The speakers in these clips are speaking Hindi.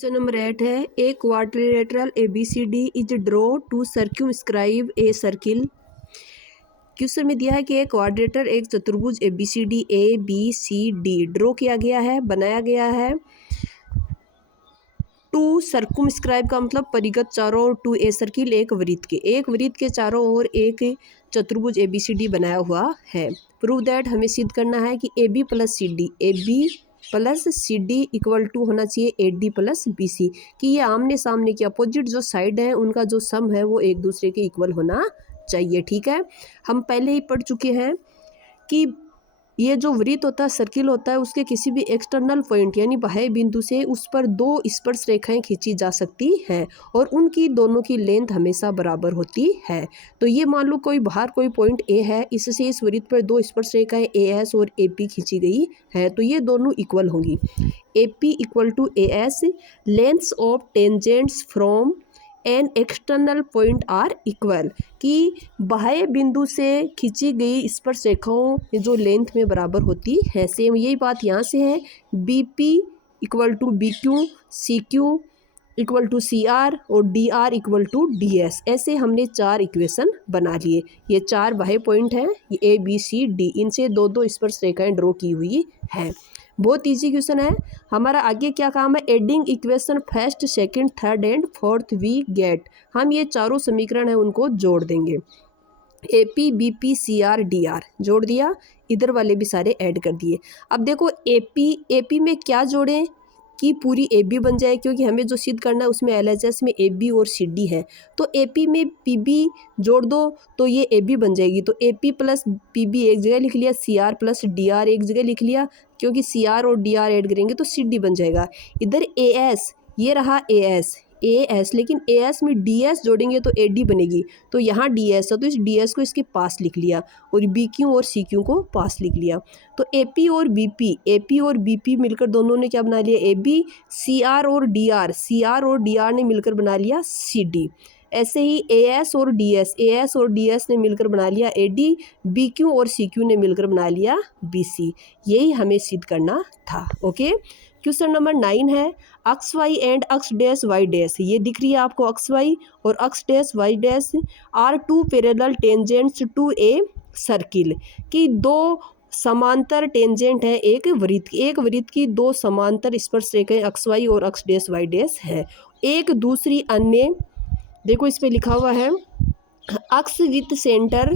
क्वेश्चन नंबर 8 है a quadrilateral ABCD is draw to circumscribe a circle. Question में दिया है कि एक क्वाड्रिलेटर एक चतुर्भुज ABCD ड्रॉ किया गया है, बनाया गया है। टू सर्कुमस्क्राइब का मतलब परिगत चारों ओर, टू ए सर्किल एक वृत्त के चारों ओर एक चतुर्भुज ABCD बनाया हुआ है। प्रूव दैट हमें सिद्ध करना है कि AB plus C D equal to होना चाहिए AD प्लस BC, कि ये आमने सामने के अपोजिट जो साइड हैं उनका जो सम है वो एक दूसरे के इक्वल होना चाहिए। ठीक है, हम पहले ही पढ़ चुके हैं कि ये जो वृत्त होता है, सर्किल होता है, उसके किसी भी एक्सटर्नल पॉइंट यानी बाह्य बिंदु से उस पर दो स्पर्श रेखाएं खींची जा सकती हैं और उनकी दोनों की लेंथ हमेशा बराबर होती है। तो ये मान लो कोई बाहर कोई पॉइंट A है, इससे इस वृत्त पर दो स्पर्श रेखाएं AS और AP खींची गई है, तो ये दोनों इक्वल होंगी। AP equal to AS, lengths of tangents from an external point are equal, कि बाह्य बिंदु से खींची गई स्पर्श रेखाओं जो लेंथ में बराबर होती है। सेम यही बात यहाँ से है। BP equal to BQ, CQ equal to CR और DR इक्वल टू DS। ऐसे हमने चार इक्वेशन बना लिए। ये चार बाह्य पॉइंट हैं, ये ABCD, इनसे दो दो स्पर्श रेखाएं ड्रॉ की हुई है। बहुत इजी क्वेश्चन है। हमारा आगे क्या काम है, adding equation first second third and fourth we get. हम ये चारों समीकरण हैं उनको जोड़ देंगे। AP BP CR DR जोड़ दिया, इधर वाले भी सारे ऐड कर दिए। अब देखो AP में क्या जोड़ें कि पूरी AB बन जाए, क्योंकि हमें जो सिद्ध करना है उसमें LHS में AB और CD है। तो AP में PB जोड़ दो तो ये AB बन जाएगी। तो AP प्लस PB एक जगह लिख लिया, CR प्लस DR एक जगह लिख लिया, क्योंकि CR और DR ऐड करेंगे तो CD बन जाएगा। इधर AS, ये रहा AS, लेकिन AS में DS जोड़ेंगे तो AD बनेगी, तो यहाँ DS है तो इस DS को इसके पास लिख लिया और BQ और CQ को पास लिख लिया। तो AP और BP मिलकर दोनों ने क्या बना लिया, AB। CR और DR ने मिलकर बना लिया CD। ऐसे ही AS और DS ने मिलकर बना लिया AD। BQ और CQ ने मिलकर बना लिया BC। यही हमें सिद्ध करना था। ओके, क्वेश्चन नंबर 9 है x y and x dash Y dash. ये दिख रही है आपको अक्स वाई और x dash Y dash are two parallel tangents to a circle, कि दो समांतर टेंजेंट है एक वृत्त की दो समांतर स्पर्श रेखाएं अक्स वाई और अक्स डैश वाई डैश है। एक दूसरी अन्य, देखो इस पे लिखा हुआ है x with centre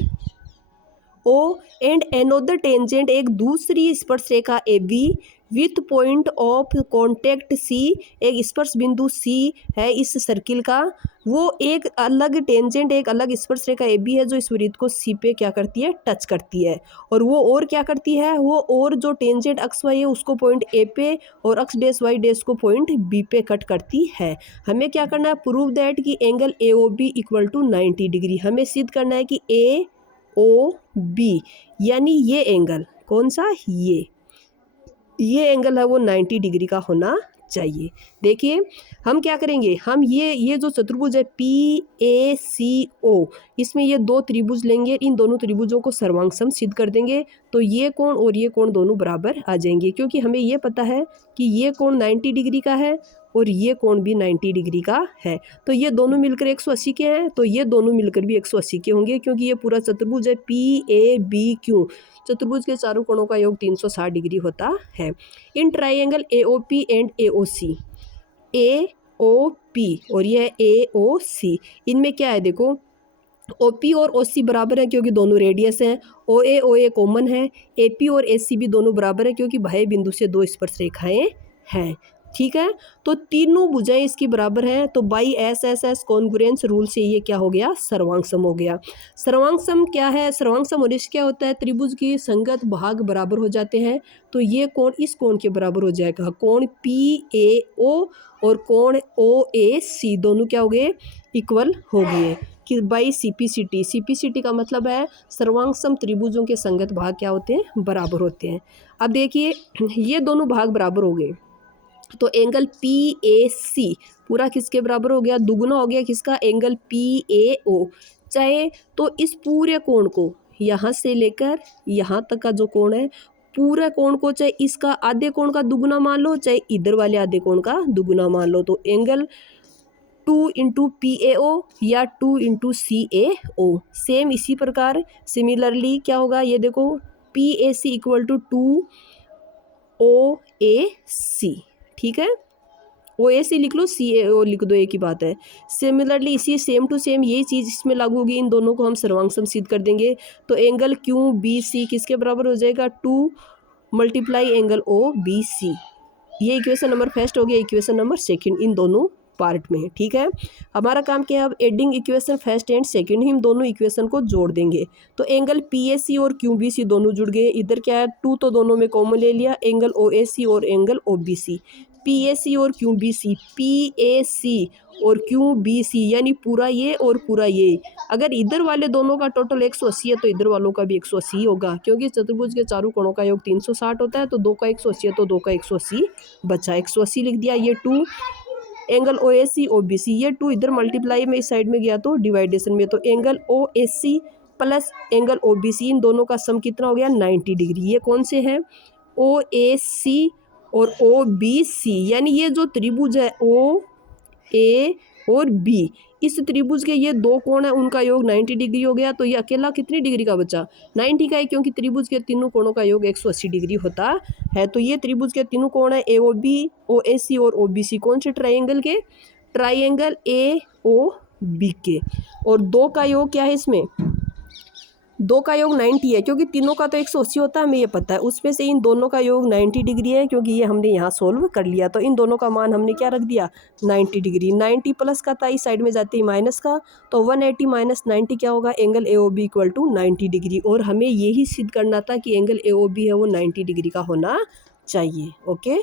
O and another tangent, एक दूसरी स्पर्श रेखा AB with point of contact C, एक स्पर्श बिंदु C है इस सर्किल का, वो एक अलग टेंजेंट एक अलग स्पर्श रेखा AB है जो इस वृत्त को C पे क्या करती है, टच करती है। और वो और क्या करती है, वो और जो टेंजेंट अक्स वाई है उसको पॉइंट A पे और अक्स डैश वाई डैश को पॉइंट B पे कट करती है। हमें क्या करना है, प्रूव दैट कि angle AOB equal to 90 degree. हमें सिद्ध करना है कि AOB यानी ये एंगल कौन सा, ये एंगल है वो 90 डिग्री का होना चाहिए। देखिए हम क्या करेंगे, हम ये जो चतुर्भुज है PACO, इसमें ये दो त्रिभुज लेंगे, इन दोनों त्रिभुजों को सर्वांग सिद्ध कर देंगे तो ये कोण और ये कोण दोनों बराबर आ जाएंगे, क्योंकि हमें ये पता है कि ये कोण 90 डिग्री का है और ये कोण भी 90 डिग्री का है। तो ये दोनों मिलकर 180 के हैं, तो ये दोनों मिलकर भी 180 के होंगे, क्योंकि ये पूरा चतुर्भुज है PABQ। चतुर्भुज के चारों कोणों का योग 360 डिग्री होता है। In triangle AOP and AOP और यह AOC, इनमें क्या है देखो, OP और OC बराबर है क्योंकि दोनों रेडियस हैं। OA कॉमन है। AP और AC भी दोनों बराबर है क्योंकि बाह्य बिंदु से दो स्पर्श रेखाएं हैं। ठीक है, तो तीनों भुजाएं इसकी बराबर हैं, तो बाई SSS कॉन्ग्रुएंस रूल से ये क्या हो गया, सर्वांग सम हो गया। सर्वांग सम क्या है, सर्वांग सम होने से क्या होता है, त्रिभुज की संगत भाग बराबर हो जाते हैं, तो ये कोण इस कोण के बराबर हो जाएगा। कोण PAO और कोण OAC दोनों क्या हो गए, इक्वल हो गए कि बाई CPCT का मतलब है सर्वांग सम त्रिभुजों के संगत भाग क्या होते हैं, बराबर होते हैं। अब देखिए ये दोनों भाग बराबर हो गए तो एंगल PAC पूरा किसके बराबर हो गया, दुगुना हो गया किसका, एंगल PAO। चाहे तो इस पूरे कोण को यहाँ से लेकर यहाँ तक का जो कोण है पूरा कोण को चाहे इसका आधे कोण का दुगुना मान लो, चाहे इधर वाले आधे कोण का दुगुना मान लो। तो एंगल 2 इंटू PAO या 2 इंटू CAO। सेम इसी प्रकार सिमिलरली क्या होगा, ये देखो PAC इक्वल टू 2 OAC, ठीक है। OAC लिख लो, CAO लिख दो, एक ही बात है। सिमिलरली इसी सेम टू सेम यही चीज़ इसमें लागू होगी, इन दोनों को हम सर्वांग सम सिद्ध कर देंगे। तो एंगल QBC किसके बराबर हो जाएगा, 2 मल्टीप्लाई एंगल OBC। ये इक्वेशन नंबर फर्स्ट हो गया, इक्वेशन नंबर सेकंड इन दोनों पार्ट में, ठीक है। हमारा काम क्या है अब, adding equation first and second, इन दोनों इक्वेशन को जोड़ देंगे। तो एंगल PAC और QBC दोनों जुड़ गए। इधर क्या है, 2 तो दोनों में कॉमन ले लिया, एंगल OAC और एंगल OBC, PAC और QBC, PAC और QBC यानी पूरा ये और पूरा ये। अगर इधर वाले दोनों का टोटल 180 है तो इधर वालों का भी 180 होगा, क्योंकि चतुर्भुज के चारों कोणों का योग 360 होता है। तो 2 का 180 है तो 2 का 180 बचा, 180 लिख दिया। ये 2 एंगल OAC OBC, ये 2 इधर मल्टीप्लाई में इस साइड में गया तो डिवाइडेशन में, तो angle OAC plus angle OBC इन दोनों का सम कितना हो गया, 90 डिग्री। ये कौन से हैं, OAC और OBC, यानी ये जो त्रिभुज है OA और B, इस त्रिभुज के ये दो कोण है उनका योग 90 डिग्री हो गया। तो ये अकेला कितनी डिग्री का बचा, 90 का है, क्योंकि त्रिभुज के तीनों कोणों का योग 180 डिग्री होता है। तो ये त्रिभुज के तीनों कोण है AOB, OAC और OBC, कौन से ट्राइंगल के, ट्राइंगल AOB के। और 2 का योग क्या है इसमें, 2 का योग 90 है, क्योंकि तीनों का तो 180 होता है, हमें ये पता है। उसमें से इन दोनों का योग 90 डिग्री है, क्योंकि ये हमने यहाँ सोल्व कर लिया। तो इन दोनों का मान हमने क्या रख दिया, 90 डिग्री। 90 प्लस का था, इस साइड में जाते ही माइनस का, तो 180 माइनस 90 क्या होगा, angle AOB equal to 90 degree. और हमें यही सिद्ध करना था कि एंगल AOB है वो 90 डिग्री का होना चाहिए। ओके।